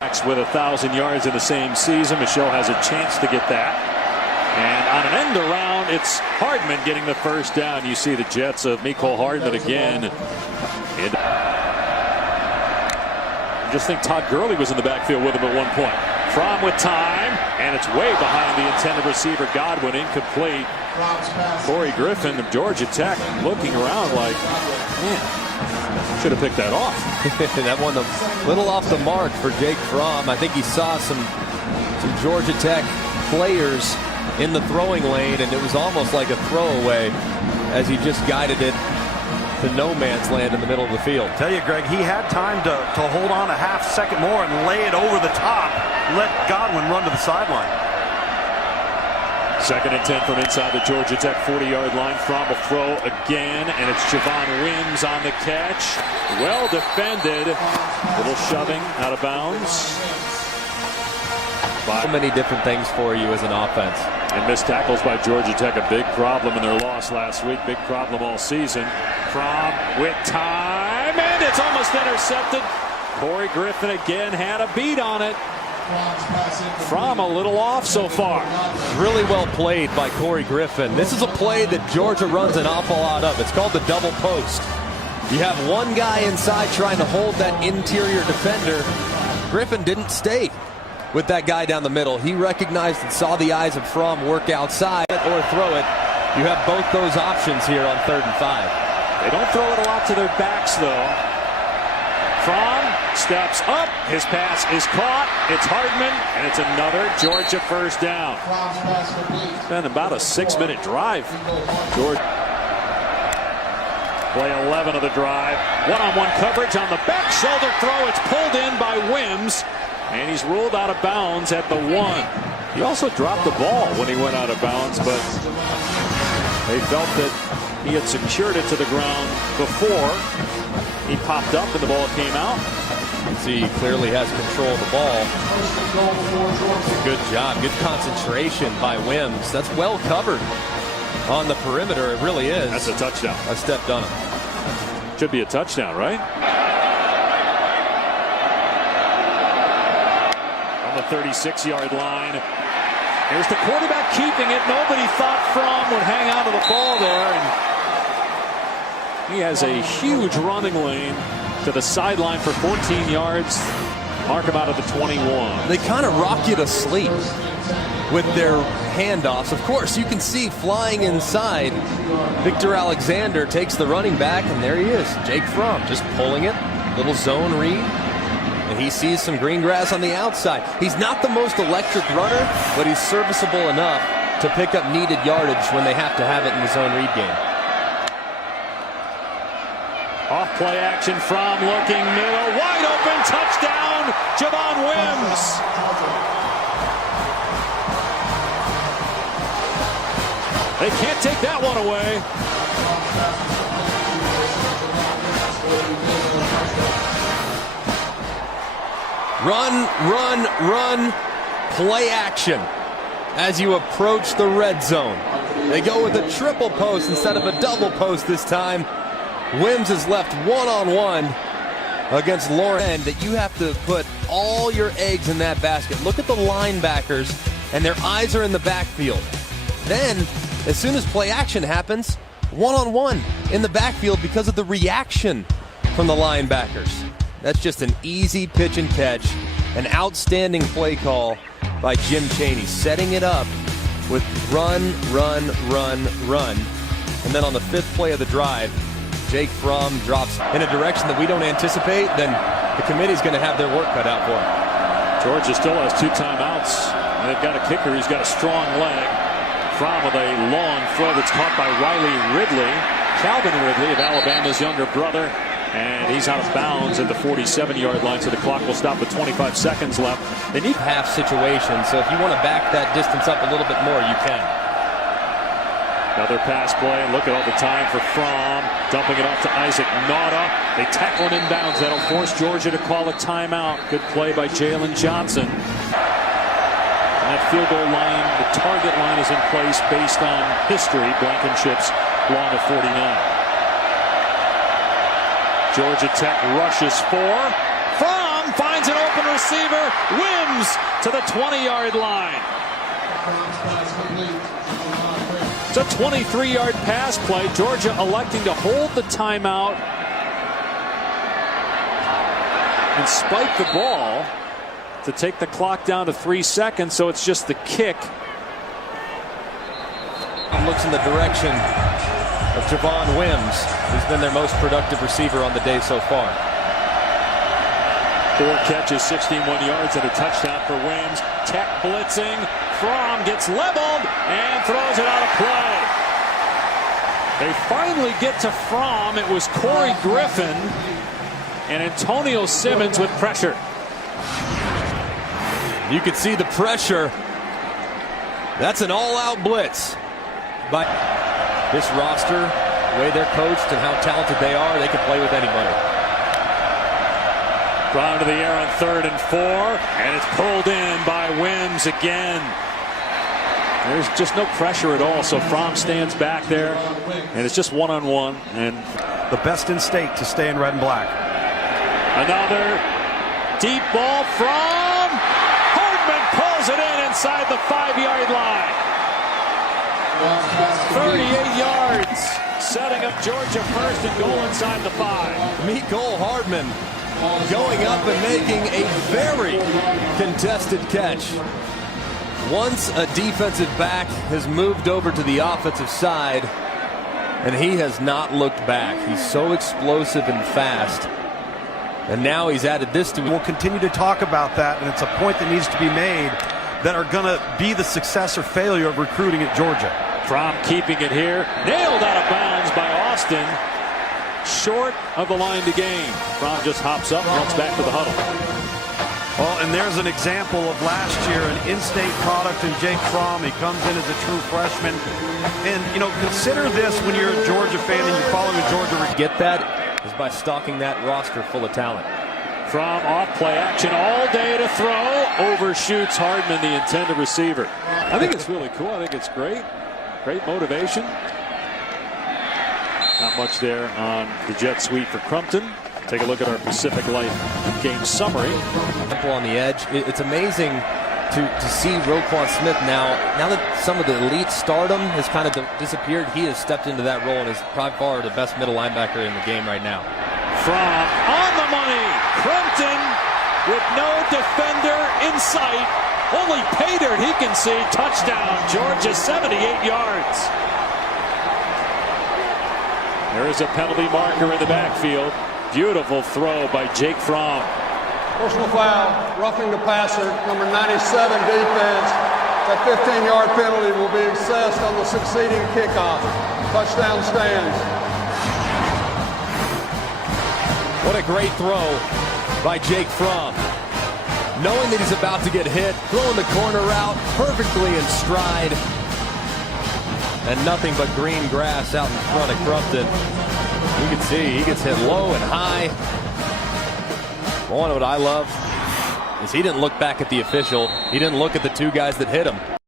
With 1,000 yards in the same season, Michelle has a chance to get that. And on an end around, it's Hardman getting the first down. You see the Jets of Mecole Hardman again. I just think Todd Gurley was in the backfield with him at one point. Fromm with time, and it's way behind the intended receiver. Godwin incomplete. Corey Griffin of Georgia Tech looking around like, man, should have picked that off. That one a little off the mark for Jake Fromm. I think he saw some Georgia Tech players in the throwing lane, and it was almost like a throwaway as he just guided it to no man's land in the middle of the field. Tell you, Greg, he had time to hold on a half second more and lay it over the top. Let Godwin run to the sideline. 2nd and 10 from inside the Georgia Tech 40-yard line. Fromm will throw again, and it's Javon Wims on the catch. Well defended. Little shoving out of bounds. So many different things for you as an offense. And missed tackles by Georgia Tech, a big problem in their loss last week. Big problem all season. Fromm with time, and it's almost intercepted. Corey Griffin again had a beat on it. Fromm a little off so far. Really well played by Corey Griffin. This is a play that Georgia runs an awful lot of. It's called the double post. You have one guy inside trying to hold that interior defender. Griffin didn't stay with that guy down the middle. He recognized and saw the eyes of Fromm work outside or throw it. You have both those options here on 3rd and 5. They don't throw it a lot to their backs, though. Fromm steps up. His pass is caught. It's Hardman, and it's another Georgia first down. It's been about a 6-minute drive. Georgia. Play 11 of the drive. One-on-one coverage on the back shoulder throw. It's pulled in by Wims, and he's ruled out of bounds at the 1. He also dropped the ball when he went out of bounds, but they felt that he had secured it to the ground before he popped up and the ball came out. You see, he clearly has control of the ball. Good job, good concentration by Wims. That's well covered on the perimeter. It really is. That's a touchdown. I stepped on him. Should be a touchdown, right? On the 36-yard line. Here's the quarterback keeping it. Nobody thought Fromm would hang on to the ball there. And he has a huge running lane to the sideline for 14 yards. Mark him out at the 21. They kind of rock you to sleep with their handoffs. Of course, you can see flying inside. Victor Alexander takes the running back, and there he is. Jake Fromm just pulling it. Little zone read. And he sees some green grass on the outside. He's not the most electric runner, but he's serviceable enough to pick up needed yardage when they have to have it in the zone read game. Off play action, Fromm looking middle, wide open, touchdown, Javon Wims. They can't take that one away. Run, run, run, play action as you approach the red zone. They go with a triple post instead of a double post this time. Wims is left one-on-one against Lauren. That you have to put all your eggs in that basket. Look at the linebackers, and their eyes are in the backfield. Then, as soon as play action happens, one-on-one in the backfield because of the reaction from the linebackers. That's just an easy pitch and catch. An outstanding play call by Jim Chaney, setting it up with run, run, run, run. And then on the 5th play of the drive, Jake Fromm drops in a direction that we don't anticipate, then the committee's going to have their work cut out for him. Georgia still has 2 timeouts. And they've got a kicker. He's got a strong leg. Fromm with a long throw that's caught by Riley Ridley. Calvin Ridley of Alabama's younger brother. And he's out of bounds at the 47-yard line, so the clock will stop with 25 seconds left. They need half situations, so if you want to back that distance up a little bit more, you can. Another pass play. Look at all the time for Fromm. Dumping it off to Isaac Nauta. They tackle him inbounds. That'll force Georgia to call a timeout. Good play by Jalen Johnson. And that field goal line, the target line is in place based on history. Blankenship's long of 49. Georgia Tech rushes 4. Fromm finds an open receiver. Wims to the 20-yard line. It's a 23-yard pass play. Georgia electing to hold the timeout and spike the ball to take the clock down to 3 seconds, so it's just the kick. Looks in the direction of Javon Wims, who's been their most productive receiver on the day so far. 4 catches, 61 yards, and a touchdown for Wims. Tech blitzing. Fromm gets leveled and throws it out of play. They finally get to Fromm. It was Corey Griffin and Antonio Simmons with pressure. You can see the pressure. That's an all-out blitz. But this roster, the way they're coached and how talented they are, they can play with anybody. Brown to the air on 3rd and 4, and it's pulled in by Wims again. There's just no pressure at all, so Fromm stands back there, and it's just one-on-one. And the best in state to stay in red and black. Another deep ball from Hardman, pulls it in inside the 5-yard line. 38 yards, setting up Georgia first and goal inside the 5. Mecole Hardman going up and making a very contested catch. Once a defensive back has moved over to the offensive side, and he has not looked back. He's so explosive and fast. And now he's added this to it. We'll continue to talk about that, and it's a point that needs to be made that are going to be the success or failure of recruiting at Georgia. Fromm keeping it here. Nailed out of bounds by Austin. Short of the line to gain. Fromm just hops up and runs back to the huddle. Well, and there's an example of last year, an in-state product in Jake Fromm. He comes in as a true freshman. And, you know, consider this when you're a Georgia fan and you're following Georgia. Get that is by stalking that roster full of talent. Fromm off play action all day to throw. Overshoots Hardman, the intended receiver. I think it's really cool. I think it's great. Great motivation. Not much there on the jet sweep for Crumpton. Take a look at our Pacific Life game summary. On the edge, it's amazing to see Roquan Smith now that some of the elite stardom has kind of disappeared. He has stepped into that role and is by far the best middle linebacker in the game right now. Fromm on the money. Crumpton with no defender in sight. Only Paydirt he can see. Touchdown, Georgia, 78 yards. There is a penalty marker in the backfield. Beautiful throw by Jake Fromm. Personal foul, roughing the passer, number 97 defense. That 15-yard penalty will be assessed on the succeeding kickoff. Touchdown stands. What a great throw by Jake Fromm. Knowing that he's about to get hit, throwing the corner route perfectly in stride. And nothing but green grass out in front of Crumpton. You can see he gets hit low and high. One of what I love is he didn't look back at the official. He didn't look at the 2 guys that hit him.